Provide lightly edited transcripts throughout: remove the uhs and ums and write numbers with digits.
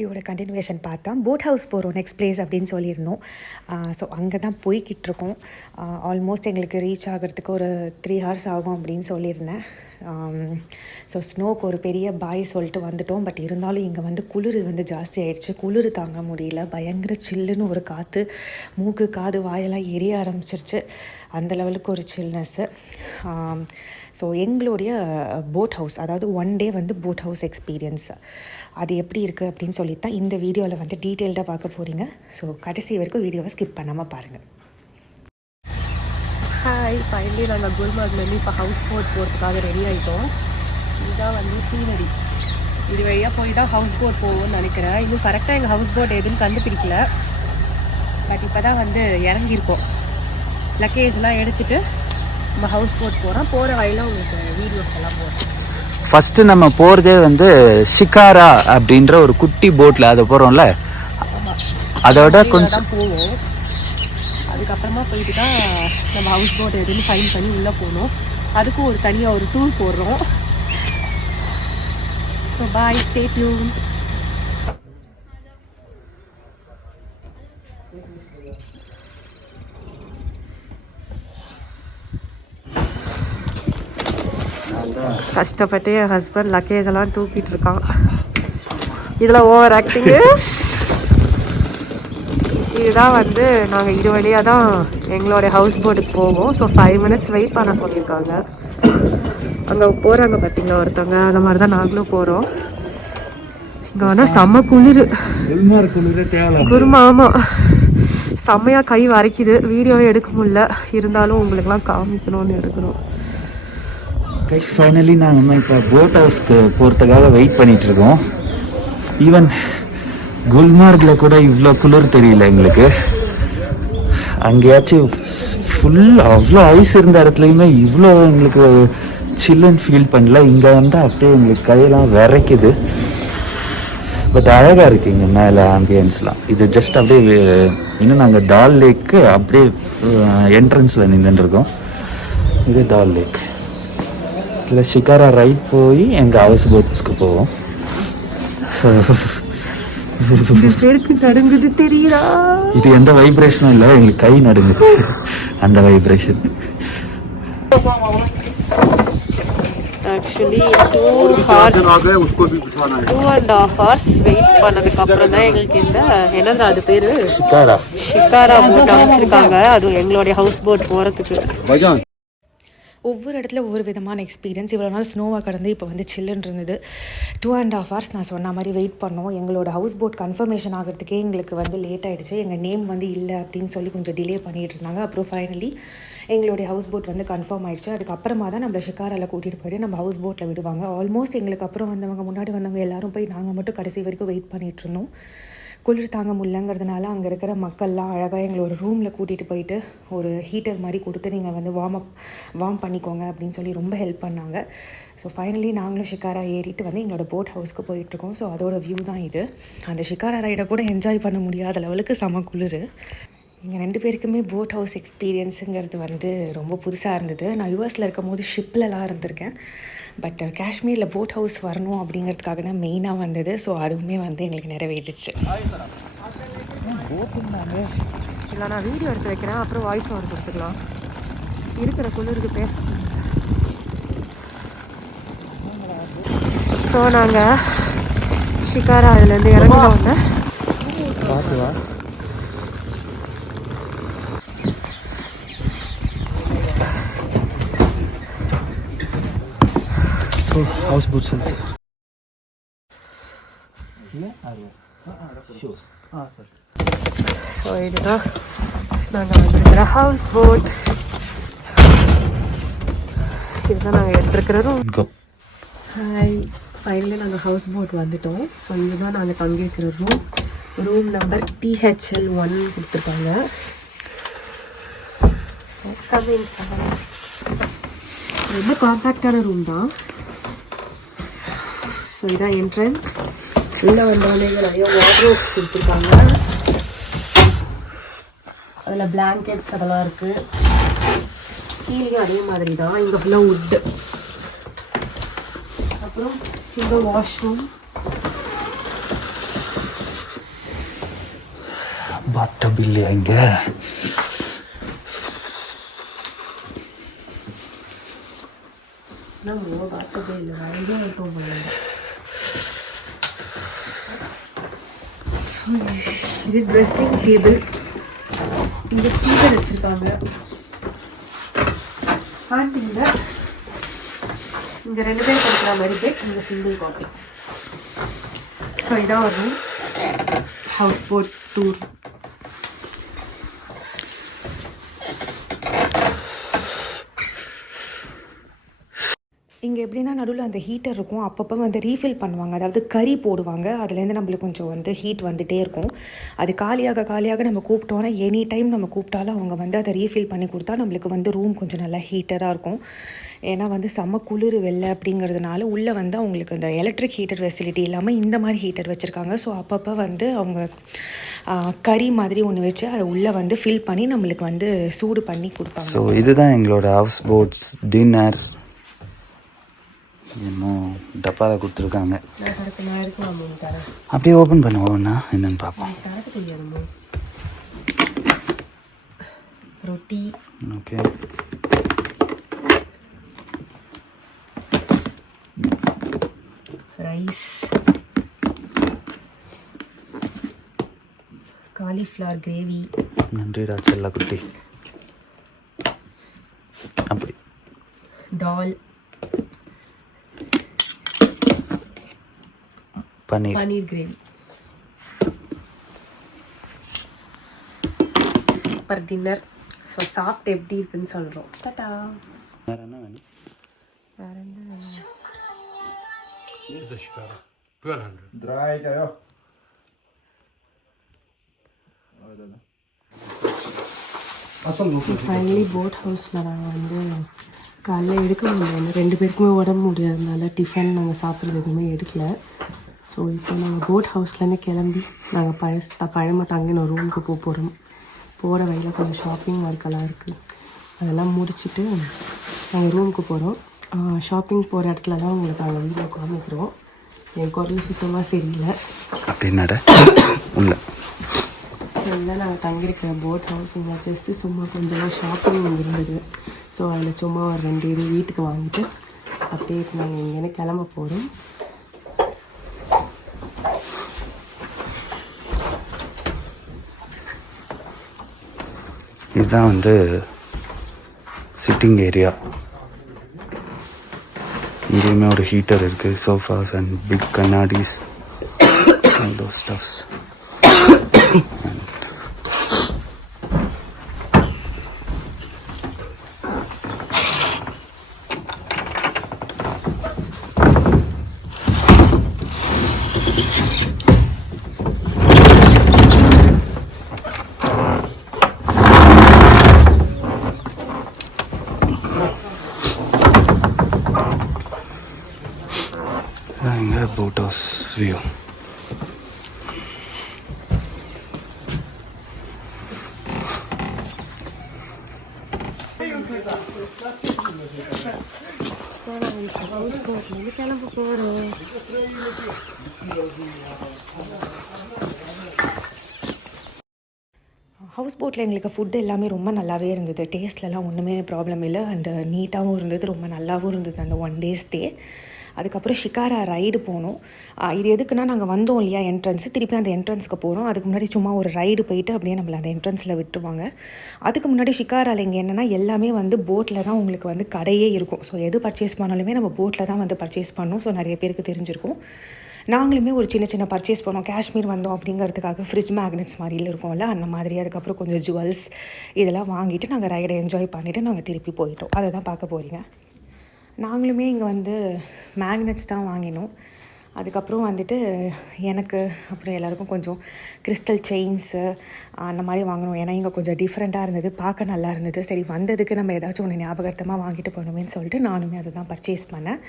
வீடியோட கண்டினியூவேஷன் பார்த்தா boat house போகிறோம் நெக்ஸ்ட் பிளேஸ் அப்படின்னு சொல்லியிருந்தோம். ஸோ அங்கே தான் போய்கிட்டுருக்கோம். ஆல்மோஸ்ட் எங்களுக்கு ரீச் ஆகிறதுக்கு ஒரு 3 hours ஆகும் அப்படின்னு சொல்லியிருந்தேன். ஸோ ஸ்னோக்கு ஒரு பெரிய பாய் சொல்லிட்டு வந்துட்டோம். பட் இருந்தாலும் இங்கே வந்து குளிர் வந்து ஜாஸ்தி ஆகிடுச்சு. குளிர் தாங்க முடியல. பயங்கர சில்லுன்னு ஒரு காற்று, மூக்கு காது வாயெல்லாம் எரிய ஆரம்பிச்சிருச்சு. அந்த லெவலுக்கு ஒரு சில்னஸ்ஸு. ஸோ எங்களுடைய போட் ஹவுஸ், அதாவது 1 day வந்து போட் ஹவுஸ் எக்ஸ்பீரியன்ஸ் அது எப்படி இருக்குது அப்படின்னு சொல்லிட்டு தான் இந்த வீடியோவில் வந்து டீட்டெயில்டாக பார்க்க போகிறீங்க. ஸோ கடைசி வரைக்கும் வீடியோவை ஸ்கிப் பண்ணாமல் பாருங்கள். ஹாய், ஃபைனலி நாங்கள் குல்மார்க்லேருந்து இப்போ ஹவுஸ் போட் போகிறதுக்காக ரெடி ஆகிட்டோம். இதுதான் வந்து சீனரி. இது வழியாக போய் தான் ஹவுஸ் போட் போவோம்னு நினைக்கிறேன். இன்னும் கரெக்டாக எங்கள் ஹவுஸ் போட் எதுன்னு கண்டுபிடிக்கல. பட் இப்போ தான் வந்து இறங்கியிருக்கோம். லக்கேஜ்லாம் எடுத்துகிட்டு நம்ம ஹவுஸ் போட் போகிறோம். போகிற வழியில் உங்களுக்கு வீடியோஸ் எல்லாம் போடுறோம். ஃபஸ்ட்டு நம்ம போகிறதே வந்து ஷிகாரா அப்படின்ற ஒரு குட்டி போட்டில் அதை போகிறோம்ல, அதோட கொஞ்சம் போவோம். அதுக்கப்புறமா போயிட்டு தான் நம்ம ஹவுஸ் போட் எதுன்னு ஃபைன் பண்ணி உள்ளே போகணும். அதுக்கும் ஒரு தனியாக ஒரு டூர் போடுறோம். So bye, stay tune. கஷ்டப்பட்டு என் ஹஸ்பண்ட் லக்கேஜ் எல்லாம் தூக்கிட்டு இருக்கான். இதில் ஓவர் ஆக்டிங்கு. இதுதான் வந்து நாங்கள் இது வழியாக தான் எங்களுடைய ஹவுஸ் போட்டுக்கு போவோம். ஸோ 5 minutes வெயிட் பண்ண சொல்லியிருக்காங்க. அங்கே போகிறாங்க பார்த்தீங்களா ஒருத்தவங்க, அந்த மாதிரி தான் நாங்களும் போகிறோம். இங்கே ஆனால் செம்ம குளிர், குருமா. ஆமாம், செம்மையாக கை வரைக்குது. வீடியோவே எடுக்க முடியல, இருந்தாலும் உங்களுக்கெல்லாம் காமிக்கணும்னு எடுக்கணும். கைஸ் ஃபைனலி நாங்கள் இப்போ போட் ஹவுஸ்க்கு போகிறதுக்காக வெயிட் பண்ணிகிட்ருக்கோம். ஈவன் குல்மார்கில் கூட இவ்வளோ குளிர் தெரியல எங்களுக்கு. அங்கேயாச்சும் அவ்வளோ ஐஸ் இருந்த இடத்துலையுமே இவ்வளோ எங்களுக்கு சில்லுன்னு ஃபீல் பண்ணல. இங்கே வந்து அப்படியே எங்களுக்கு கையெல்லாம் விரைக்குது. பட் அழகாக இருக்குது இங்கே மேலே ஆம்பியன்ஸ்லாம். இது ஜஸ்ட் அப்படியே இன்னும் நாங்கள் டால் லேக்கு அப்படியே என்ட்ரன்ஸில் நின்றுருக்கோம். இது டால் லேக். இல்லை ஷிகாரா ரைட் போய் எங்கள் ஹவுஸ் போட்ஸ்க்கு போவோம். பேருக்கு நடுங்குது தெரியுதா? இது எந்த வைப்ரேஷனும் இல்லை, எங்களுக்கு கை நடுங்குது அந்த வைப்ரேஷன். ஆக்சுவலி 2.5 hours வெயிட் பண்ணதுக்கு அப்புறம் தான் எங்களுக்கு இந்த என்னது அது பேரு ஷிகாரா போட் அமைச்சிருக்காங்க. அதுவும் எங்களுடைய ஹவுஸ் போட் போகிறதுக்கு. ஒவ்வொரு இடத்துல ஒவ்வொரு விதமான எக்ஸ்பீரியன்ஸ். இவ்வளோ நாள் ஸ்னோவாக கடந்து இப்போ வந்து சில்லுன்னு இருந்தது. 2.5 hours நான் சொன்ன மாதிரி வெயிட் பண்ணோம். எங்களோட ஹவுஸ் போட் கன்ஃபர்மேஷன் ஆகிறதுக்கே எங்களுக்கு வந்து லேட் ஆகிடுச்சு. எங்கள் நேம் வந்து இல்லை அப்படின்னு சொல்லி கொஞ்சம் டிலே பண்ணிகிட்டு இருந்தாங்க. அப்புறம் ஃபைனலி எங்களுடைய ஹவுஸ் போட் வந்து கன்ஃபார்ம் ஆகிடுச்சு. அதுக்கப்புறமா தான் நம்மளை ஷிகாராவில் கூட்டிகிட்டு போய்ட்டு நம்ம ஹவுஸ் போட்டில் விடுவாங்க. ஆல்மோஸ்ட் எங்களுக்கு அப்புறம் வந்தவங்க, முன்னாடி வந்தவங்க எல்லோரும் போய் நாங்கள் மட்டும் கடைசி வரைக்கும் வெயிட் பண்ணிகிட்டு இருந்தோம். குளிர் தாங்க முடியலங்கிறதுனால அங்கே இருக்கிற மக்கள்லாம் அழகாக எங்களை ஒரு ரூமில் கூட்டிகிட்டு போயிட்டு ஒரு ஹீட்டர் மாதிரி கொடுத்து நீங்கள் வந்து வார்ம் பண்ணிக்கோங்க அப்படின்னு சொல்லி ரொம்ப ஹெல்ப் பண்ணாங்க. ஸோ ஃபைனலி நாங்களும் ஷிகாரா ஏறிட்டு வந்து எங்களோட போட் ஹவுஸ்க்கு போயிட்டுருக்கோம். ஸோ அதோட வியூ தான் இது. அந்த ஷிகாரா ரைடை கூட என்ஜாய் பண்ண முடியாத லெவலுக்கு செம குளிர். எங்கள் 2 பேருக்குமே போட் ஹவுஸ் எக்ஸ்பீரியன்ஸுங்கிறது வந்து ரொம்ப புதுசாக இருந்தது. நான் யூஎஸில் இருக்கும் போது ஷிப்லலாம் இருந்திருக்கேன். பட் காஷ்மீரில் போட் ஹவுஸ் வரணும் அப்படிங்கிறதுக்காக தான் மெயினாக வந்தது. ஸோ அதுவுமே வந்து எங்களுக்கு நிறைவேறிடுச்சு. இல்லை, நான் வீடியோ எடுத்து வைக்கிறேன், அப்புறம் வாய்ஸ் ஓவர் கொடுத்துக்கலாம். இருக்கிற குளிருக்கு பேச. ஸோ நாங்கள் ஷிகாரா அதுலேருந்து இறங்கினோங்க. ஹவுஸ் போட்ஸ் ஸோ இதுதான் நாங்கள் வந்துருக்கிற ஹவுஸ் போட். இதுதான் நாங்கள் எடுத்துருக்கிற ரூம். ஹாய், ஃபைனலி நாங்கள் ஹவுஸ் போட் வந்துட்டோம். ஸோ இதுதான் நாங்கள் தங்கியிருக்கிற ரூம் நம்பர் THL1 கொடுத்துருக்காங்க. ஸோ கமிங் சார், ரொம்ப காம்பேக்டான ரூம் தான். ஸோ இதான் என்ட்ரன்ஸ். உள்ளே வந்தாலே நிறைய வார்ட்ரோப்ஸ் கொடுத்துருக்காங்க. அதில் பிளாங்கெட்ஸ் அதெல்லாம் இருக்குது. கீழேயும் அதே மாதிரி தான். இங்கே ஃபுல்லாக வுட்டு. அப்புறம் இங்கே வாஷ்ரூம். பாத்டப் இல்லையா இங்க? இது ட்ரெஸ்ஸிங் டேபிள். இங்க கீழே வச்சிருக்காங்க. பார்த்தீங்களா, இங்க 2 பேர் படுக்கிற மாதிரி பெட், இங்க சிங்கிள் காட். ஸோ இதான் ஒரு ஹவுஸ் போட் டூர். இங்கே எப்படின்னா நடுவில் அந்த ஹீட்டர் இருக்கும், அப்பப்போ வந்து ரீஃபில் பண்ணுவாங்க, அதாவது கறி போடுவாங்க, அதுலேருந்து நம்மளுக்கு கொஞ்சம் வந்து ஹீட் வந்துகிட்டே இருக்கும். அது காலியாக நம்ம கூப்பிட்டோன்னா எனி டைம் நம்ம கூப்பிட்டாலும் அவங்க வந்து அதை ரீஃபில் பண்ணி கொடுத்தா நம்மளுக்கு வந்து ரூம் கொஞ்சம் நல்லா ஹீட்டராக இருக்கும். ஏன்னா வந்து செம்ம குளிர் வெள்ளை அப்படிங்கிறதுனால உள்ளே வந்து அவங்களுக்கு அந்த எலக்ட்ரிக் ஹீட்டர் ஃபெசிலிட்டி இல்லாமல் இந்த மாதிரி ஹீட்டர் வச்சுருக்காங்க. ஸோ அப்பப்போ வந்து அவங்க கறி மாதிரி ஒன்று வச்சு அதை உள்ளே வந்து ஃபில் பண்ணி நம்மளுக்கு வந்து சூடு பண்ணி கொடுப்பாங்க. ஸோ இதுதான் எங்களோட ஹவுஸ் போட்ஸ் டின்னர். இன்னும் டப்பாவில் கொடுத்துருக்காங்க. அப்படியே ஓப்பன் பண்ணுவோம்னா என்னன்னு பார்ப்போம். ரொட்டி, ஓகே, ரைஸ், காலிஃப்ளவர் கிரேவி. நன்றிடா செல்ல குட்டி. அப்படி டால், பன்னீர் கிரேவி. Super dinner. ஸோ சாப்பிட்டு எப்படி இருக்குன்னு சொல்கிறோம். டாடா. வேறு என்ன வேணும்? வேற என்ன வேணும்? ஃபைனலி போட் ஹவுஸில் நாங்கள் வந்து காலைல எடுக்க முடியல, 2 பேருக்குமே உடம்பு முடியாததுனால டிஃபன் நாங்கள் சாப்பிட்றது எதுவுமே எடுக்கல. ஸோ இப்போ நாங்கள் போட் ஹவுஸ்லேருந்து கிளம்பி நாங்கள் பழமை தங்கின ரூமுக்கு போகிறோம். போகிற வழியில் கொஞ்சம் ஷாப்பிங் ஒர்க்கெல்லாம் இருக்குது, அதெல்லாம் முடிச்சுட்டு நாங்கள் ரூமுக்கு போகிறோம். ஷாப்பிங் போகிற இடத்துலலாம் உங்களுக்கு நாங்கள் வீடியோ காமிக்கிறோம். என் குரல் சுத்தமாக சரியில்லை அப்படின்னாட உள்ள. இதுதான் நாங்கள் தங்கியிருக்கிற போட் ஹவுஸ். இங்கே ஜஸ்ட்டு சும்மா கொஞ்சமாக ஷாப்பிங் இருந்தது. ஸோ அதில் சும்மா ஒரு 2 இது வீட்டுக்கு வாங்கிட்டு அப்படியே இப்போ நாங்கள் இங்கேருந்து கிளம்ப போகிறோம். இதுதான் வந்து சிட்டிங் ஏரியா. இங்கேயுமே ஒரு ஹீட்டர் இருக்குது, சோஃபாஸ் அண்ட் பிக் கண்ணாடிஸ், all those stuffs. இங்கே போட் ஹவுஸ் வியூ. கிளம்ப போகிறோம். ஹவுஸ் போட்டில் எங்களுக்கு ஃபுட் எல்லாமே ரொம்ப நல்லாவே இருந்தது. டேஸ்ட்லலாம் ஒன்றுமே ப்ராப்ளம் இல்லை. அண்டு நீட்டாகவும் இருந்தது, ரொம்ப நல்லாவும் இருந்தது அந்த 1 day ஸ்டே. அதுக்கப்புறம் ஷிகாரா ரைடு போனோம். இது எதுக்குன்னா, நாங்கள் வந்தோம் இல்லையா என்ட்ரன்ஸு, திருப்பி அந்த என்ட்ரன்ஸுக்கு போகிறோம். அதுக்கு முன்னாடி சும்மா ஒரு ரைடு போயிட்டு அப்படியே நம்மளை அந்த என்ட்ரன்ஸில் விட்டுருவாங்க. அதுக்கு முன்னாடி ஷிகாராவில் இங்கே என்னென்னா எல்லாமே வந்து போட்டில் தான் உங்களுக்கு வந்து கடையே இருக்கும். ஸோ எது பர்ச்சேஸ் பண்ணாலுமே நம்ம போட்டில் தான் வந்து பர்ச்சேஸ் பண்ணோம். ஸோ நிறைய பேருக்கு தெரிஞ்சிருக்கும். நாங்களுமே ஒரு சின்ன பர்ச்சேஸ் பண்ணோம். காஷ்மீர் வந்தோம் அப்படிங்கிறதுக்காக ஃப்ரிட்ஜ் மேக்னெட்ஸ் மாதிரியில் இருக்கும்ல, அந்த மாதிரி. அதுக்கப்புறம் கொஞ்சம் ஜுவல்ஸ் இதெல்லாம் வாங்கிட்டு நாங்கள் ரைடை என்ஜாய் பண்ணிவிட்டு நாங்கள் திருப்பி போயிட்டோம். அதை தான் பார்க்க போகிறீங்க. நாங்களுமே இங்கே வந்து மேக்னெட்ஸ் தான் வாங்கினோம். அதுக்கப்புறம் வந்துட்டு எனக்கு அப்புறம் எல்லாருக்கும் கொஞ்சம் கிறிஸ்டல் செயின்ஸு அந்த மாதிரி வாங்கினோம். ஏன்னா இங்கே கொஞ்சம் டிஃப்ரெண்ட்டாக இருந்தது, பார்க்க நல்லா இருந்தது. சரி, வந்ததுக்கு நம்ம ஏதாச்சும் ஒன்று ஞாபகார்த்தமாக வாங்கிட்டு போகணுமேன்னு சொல்லிட்டு நானுமே அதை தான் பர்ச்சேஸ் பண்ணேன்.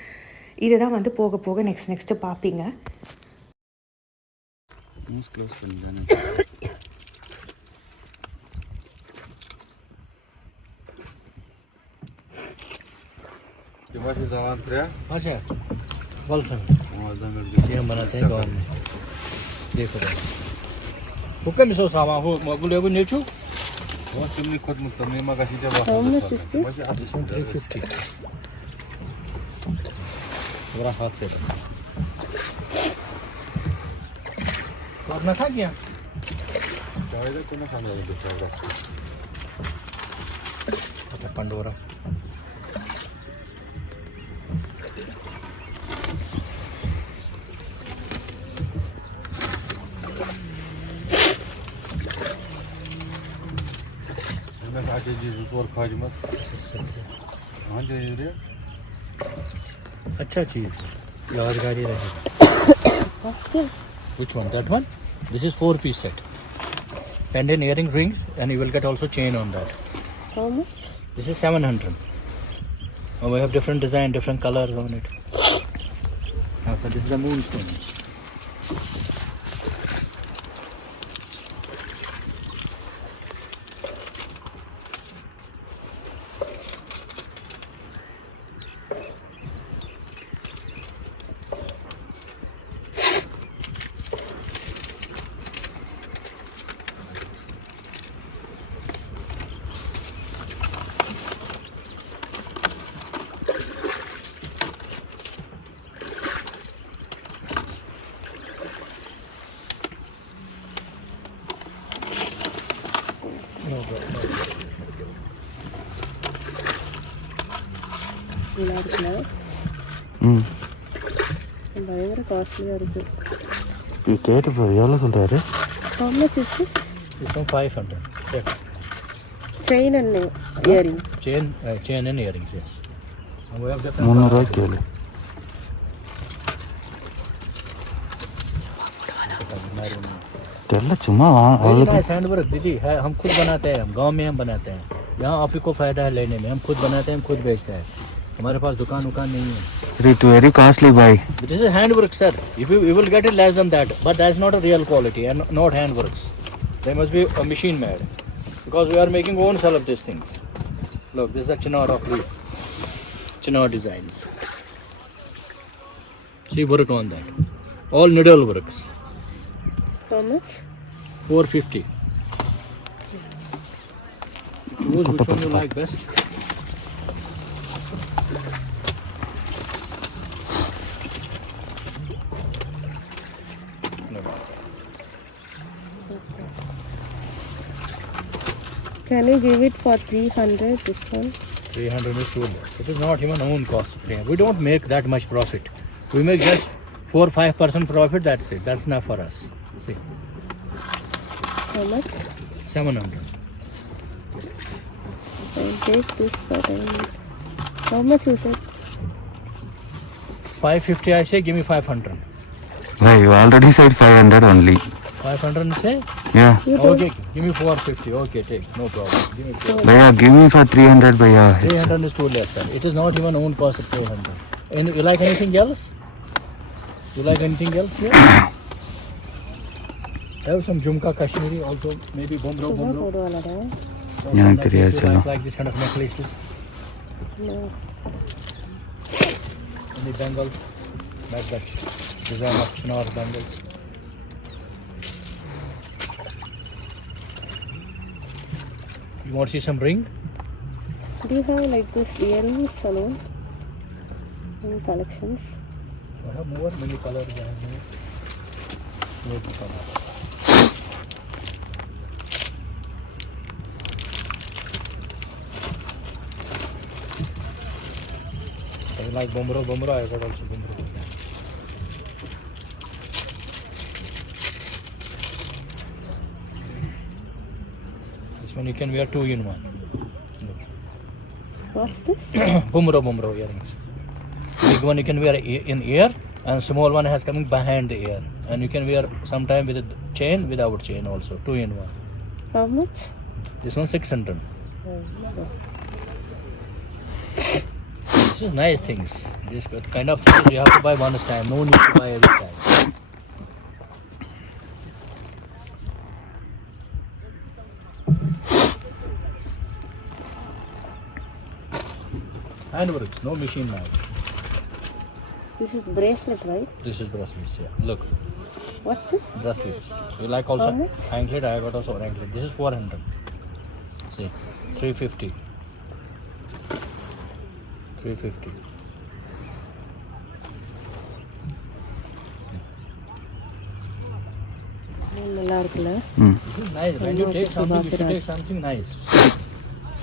இதை தான் வந்து போக போக நெக்ஸ்ட்டு பார்ப்பீங்க. अच्छा बोल सर ये हम बनाते हैं गाँव में देखो Bukan miso sama aku mau boleh aku nyecu? Oh, cuma ikut muka memang kasih dia How much is this? Masih habis. This one 350. Orang हाथ से करना था क्या? Cahaya kena sana itu cahaya. अच्छा Pandora Hemen acil zor kaçmaz. Hangi yeri? अच्छा चीज यादगारी रहेगी which one that one this is 4-piece set pendant earring rings and you will get also chain on that How much? this is 700 and we have different design different colors on it so this is the moonstone நல்லா இருக்குல்ல ம் பயங்கர காஸ்ட்லியாக இருக்குது. இது கேட்டு போகிற எவ்வளோ சொல்கிறாரு? How much is this? this one 500 set Chain and earring. chain and earrings yes and we have different 300 கேளு. தெரியல சும்மா Very nice handwork दीदी है हम खुद बनाते हैं हम गांव में हम बनाते हैं यहाँ आप ही को फायदा है लेने में हम खुद बनाते हैं हम खुद बेचते हैं हमारे पास दुकान नहीं है it very costly bye. this is handwork sir you will get it less than that but that's not a real quality and not handworks they must be a machine made because we are making own sell of these things look this is a chinar of the chinar designs see work on that all needle works How much? 450 choose which one you like best Can you give it for 300 this one? 300 is too less. It is not even own cost. We don't make that much profit. We make just 4-5% profit. That's it. That's enough for us. See, How much? 700. I'll take this for How much you said? 550. I say, give me 500. Why you already said 500 only. 500 say? Yeah. Okay, give me 450. Okay, take. No problem. Give me 450. Bhaiya, give me for 300 bhaiya. It's 300 is too less, sir. It is not even own cost of 400. And you like anything else? You like anything else here? I have some Jhumka Kashmiri also, maybe Bombro. போடுவாளடா எனக்கு தெரியாது செல்லம். Like this kind of necklaces. Any bangles? Like that design of Chinar bangles. You want to see some ring? Do you have like this earrings alone? In collections? I have more, many colors. I have more colors. I like Bombro, I got also Bombro. This one you can wear 2 in 1. What's this? Bombro earrings. Big one you can wear in ear and small one has coming behind the ear. And you can wear sometime with a chain, without chain also. 2 in 1. How much? This one 600. This is nice things. This kind of things you have to buy one time. No need to buy every time. Handworks, no machine made. This is bracelet, right? This is bracelets, yeah. Look. What's this? Bracelets. You like also How much? anklet? I got also anklet. This is 400. See, 350. 350. நல்லா இருக்குல்ல? ம் This is nice. When you take something, you should take something nice.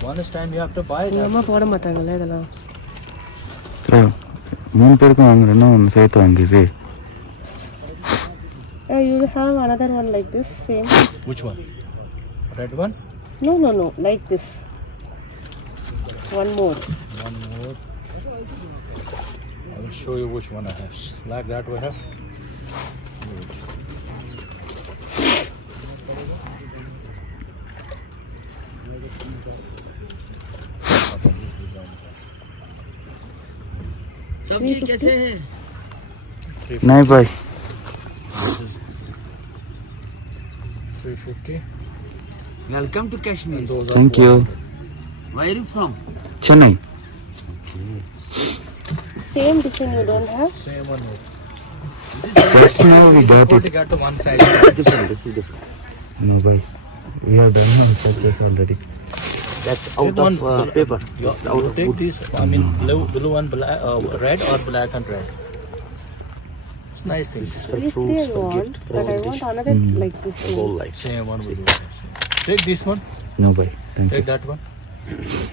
One time you have to buy எங்க that. அம்மா போட மாட்டாங்கல்ல இதெல்லாம். மூணு பேருக்கும் வாங்குறேன்னா ஒன்று சேர்த்து வாங்கிடு. You have another one like this, same. Which one? Red one? No, like this. One more. One more. I will show you which one I have. Like that we have. सब्जी कैसे है? नहीं भाई. 350. Welcome to Kashmir. Those are Thank you. 400. Where are you from? Chennai. Same design you don't have? Same one. Just now we bought Only it. got to one size. This is different. No भाई. We have done our purchase already. That's Take out one, of paper. You, It's out you of take wood. this. I mean, blue and black, red or black and red. It's nice things. For These three fruits, I for want, gift, but I want presentation, another like this for whole one. life. Same one will do. Take this one. No भाई. Thank Take you. that one.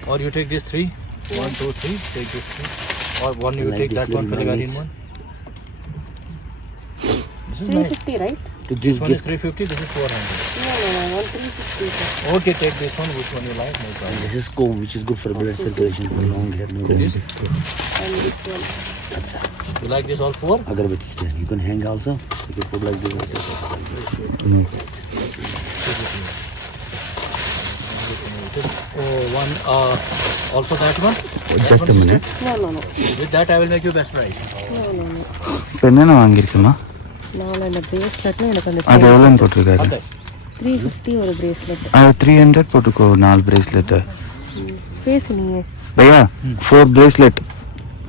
Or you take this three. 1, 2, 3. Take this three. Or one you Like take this that one, little Filigreen magnets. one. This is nice. 350, right? To This give one is gift. 350. This is 400. No, I want 350. sir. Okay, take this one. Which one you like? No problem. This is comb, which is good for blood circulation for long hair. No This. And this one. That's it. You like this all 4? Agarbatti stand. You can hang also. You can put like this also. Oh, one. Also that one. That Just one, a sister? minute. No. With that, I will make you best price. No. இப்போ என்னென்ன வாங்கியிருக்குமா? நான் இந்த braceletல எனக்கு அந்த அது எவ்வளோன்னு போட்டிருக்காரு? Okay. 350 ஒரு bracelet. அது 300 போட்டுக்கோ 4 bracelet. பேசு நீங்க. भैया 4 bracelet.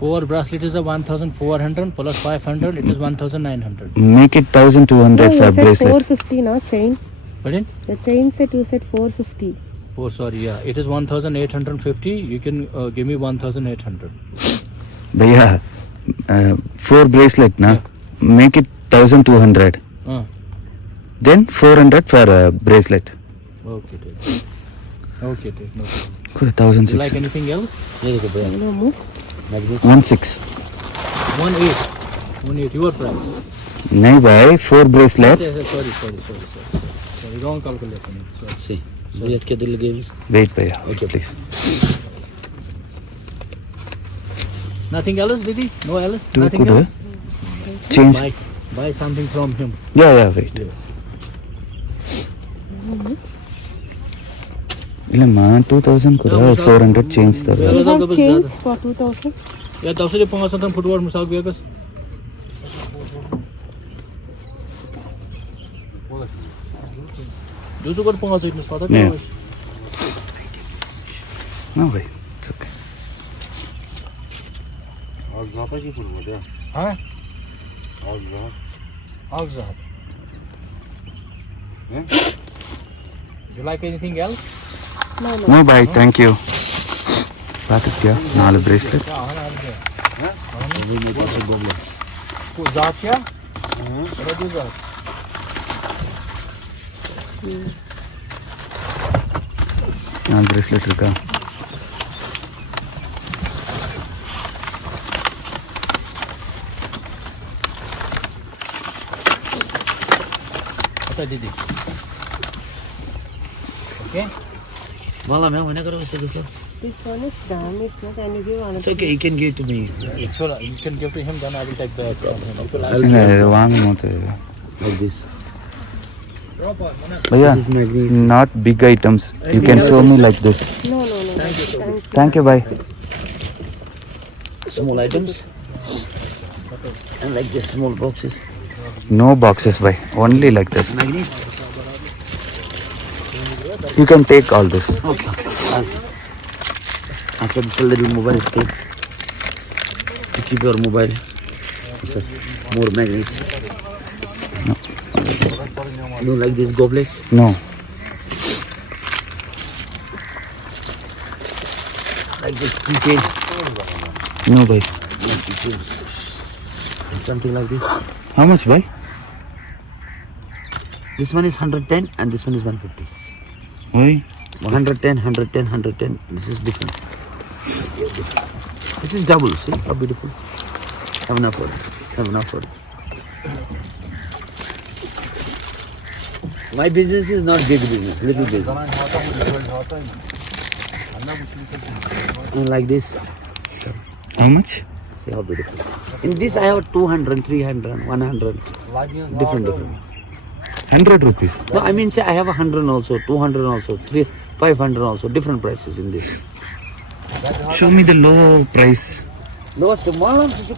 4 bracelet is a 1,400 plus 500. It is 1,900. Make it 1200 you for said bracelet. 450 na chain. Pardon? The chain set you said 450. Oh, sorry. Yeah, it is 1,850. You can give me 1,800. भैया 4 bracelet ना. Make it 1200. Then 400 for bracelet. Okay, take. Okay, take. No problem. Cool, You 1600. like anything else? ये देखो भैया, No move. magnets. 16. 1,800. 1,800. Your price. नहीं भाई 4 bracelet. Yes, sorry. Wrong calculation. Sorry. See, भैया क्या दिल लगे? Wait भैया. Okay please. Nothing else, Didi? No else? Too Nothing good. else? Change. Buy something from him. Yeah wait. இல்லம்மா 2000 கூட 400 change You தர. have chains for 2000. Ya 1000 500 footwear musak biagas. Jusu kor 500 mis pata Yeah. kya? No भाई. It's okay. Az zaten şey kurmadı ya. Ha? Az daha. Agzab. Ne? You like anything else? No भाई thank you. बात क्या 4 bracelet. Ya ana alge. We make also goblets. Bu zat ya? Radu zat. 4 bracelet இருக்கா? Ata Didi. Okay? Mala मैं मना करो इससे किसको? This one is damaged. Can you give another? It's okay, you can give it to me. Actually, you can give to him, then I will take back from him. If you like. இல்ல இது வாங்கும்போது Like this. भैया This is magnet. not big items. You can show me like this. No. Thank you bye. Small items. And like this small boxes. No boxes bye. Only like this. Magnets. You can take all this. Okay. I said this a little mobile case to keep your mobile. It's a more magnets. You like this goblet? No. Like this prepaid? No, bhai. Something like this. How much, bhai? This one is 110 and this one is 150. Why? 110, 110, 110. This is different. This is double. See how beautiful. Have enough for it. Have enough for it. My business is not big business, little business. And like this. How much? See how beautiful. In this I have 200, 300, 100. Different. 100 rupees. No, I mean say I have 100 also, 200 also, 500 also. Different prices in this. Show me the low price. Lowest malam, this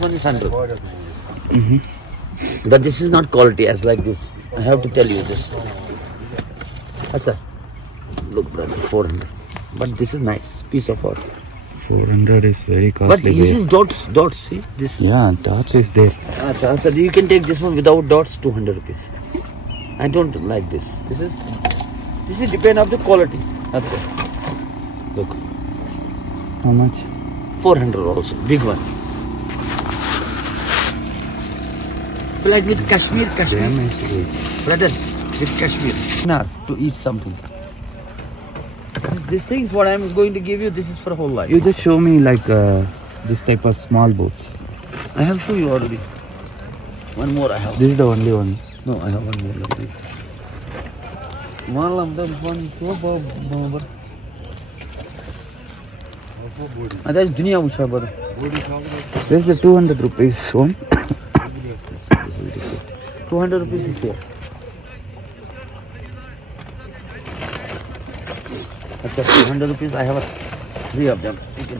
one is 100. But this is not quality as like this. I have to tell you this. Asa, look brother, 400. But this is nice, piece of art. 400 is very But costly. this is dots, see this. Yeah, dots is there. Asa, you can take this one without dots, 200 rupees. I don't like this. This is depend of the quality. That's it. Look, How much? 400 also, big one. Like with Kashmir. Brother, with Kashmir. Now, to eat something. This thing is what I'm going to give you. This is for whole life. You just show me like this type of small boats. I have shown you already. One more I have. This is the only one. No, I have one more like this. That's dunya usha brother. There's the 200 rupees one. 200 rupees is here. That's 200 rupees. I have 3 of them. Okay.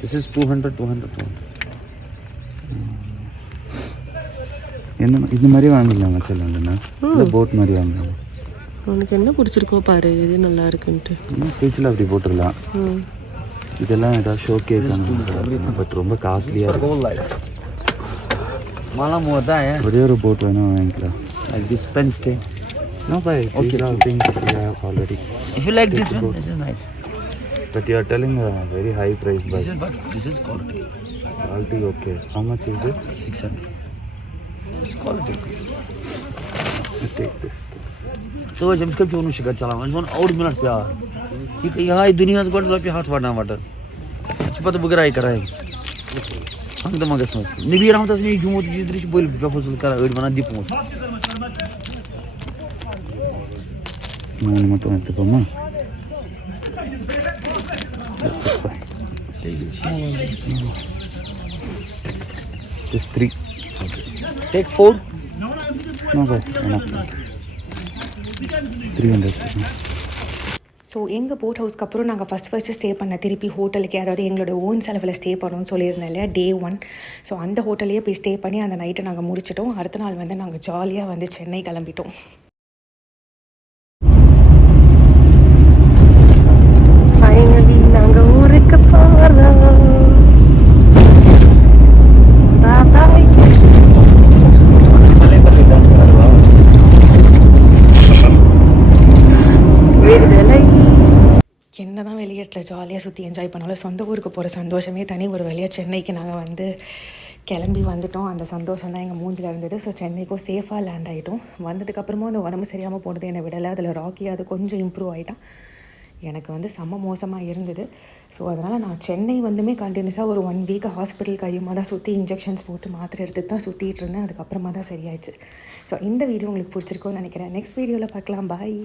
This is 200, 200, 200. என்ன இது மாதிரி வாங்கலாமா சொல்லணும்னா இந்த போட் மாதிரி வாங்கலாம். உனக்கு என்ன பிடிச்சிருக்கோ பாரு, இது நல்லா இருக்குன்ட்டு. பீச்சில் அப்படி போட்டுடலாம். இதெல்லாம் ஏதாவது ஷோ கேஸ் பட் ரொம்ப காஸ்ட்லியாக இருக்கும். Whole life. Malam hota hai. ஒரே ஒரு போட் வேணும் வாங்கிக்கலாம். Like this pen stay. No, bhai. Okay. Things we have already. If you like this one, this is nice. But you are telling a very high price, bhai. This is quality. Quality okay. How much is it? 600. It's quality. You take this. So जब इसका जोनू शिकार चला, मैं जोन और मिनट पे आ. ये यहाँ दुनिया से बड़ा पे हाथ वाड़ना वाटर. चिपा तो बगैर आई कराए. हम तो मगर समझ. निबी रहा हूँ तो नहीं जुमो तो जिधर बोल प्रपोजल करा एड बना दी पहुँच. ನಾನು ಮತ್ತೆ ಮಾಡ್ತೀವಮ್ಮ. Just 3. Take 4. No, bhai. Enough. 300. ஸோ எங்கள் போட் ஹவுஸ்க்கு அப்புறம் நாங்கள் ஃபஸ்ட்டு ஸ்டே பண்ண திருப்பி ஹோட்டலுக்கு, அதாவது எங்களோட ஓன் செலவில் ஸ்டே பண்ணோன்னு சொல்லியிருந்தேன் இல்லையா, Day 1. ஸோ அந்த ஹோட்டல்லையே போய் ஸ்டே பண்ணி அந்த நைட்டை நாங்கள் முடிச்சிட்டோம். அடுத்த நாள் வந்து நாங்கள் ஜாலியாக வந்து சென்னை கிளம்பிட்டோம். ஃபைனலி நாங்கள் ஊருக்கு போகிறோம். பாய். விடுதலை. என்ன தான் வெளியேட்டில் ஜாலியாக சுற்றி என்ஜாய் பண்ணாலும் சொந்த ஊருக்கு போகிற சந்தோஷமே தனி. ஒரு வழியாக சென்னைக்கு நாங்கள் வந்து கிளம்பி வந்துட்டோம். அந்த சந்தோஷம் தான் எங்கள் மூஞ்சில் இருந்தது. ஸோ சென்னைக்கும் சேஃபாக லேண்ட் ஆகிட்டோம். வந்ததுக்கப்புறமும் அந்த உடம்பு சரியாமல் போனது என்னை விடலை. அதில் ராக்கி அது கொஞ்சம் இம்ப்ரூவ் ஆகிட்டான். எனக்கு வந்து செம்ம மோசமாக இருந்தது. ஸோ அதனால் நான் சென்னை வந்துமே கண்டினியூஸாக ஒரு 1 வீக் ஹாஸ்பிட்டல் கையுமா தான் சுற்றி இன்ஜெக்ஷன்ஸ் போட்டு மாத்திரை எடுத்துட்டு தான் சுற்றிட்டு இருந்தேன். அதுக்கப்புறமா தான் சரியாயிடுச்சு. ஸோ இந்த வீடியோ உங்களுக்கு பிடிச்சிருக்கோன்னு நினைக்கிறேன். நெக்ஸ்ட் வீடியோவில் பார்க்கலாம். பாய்.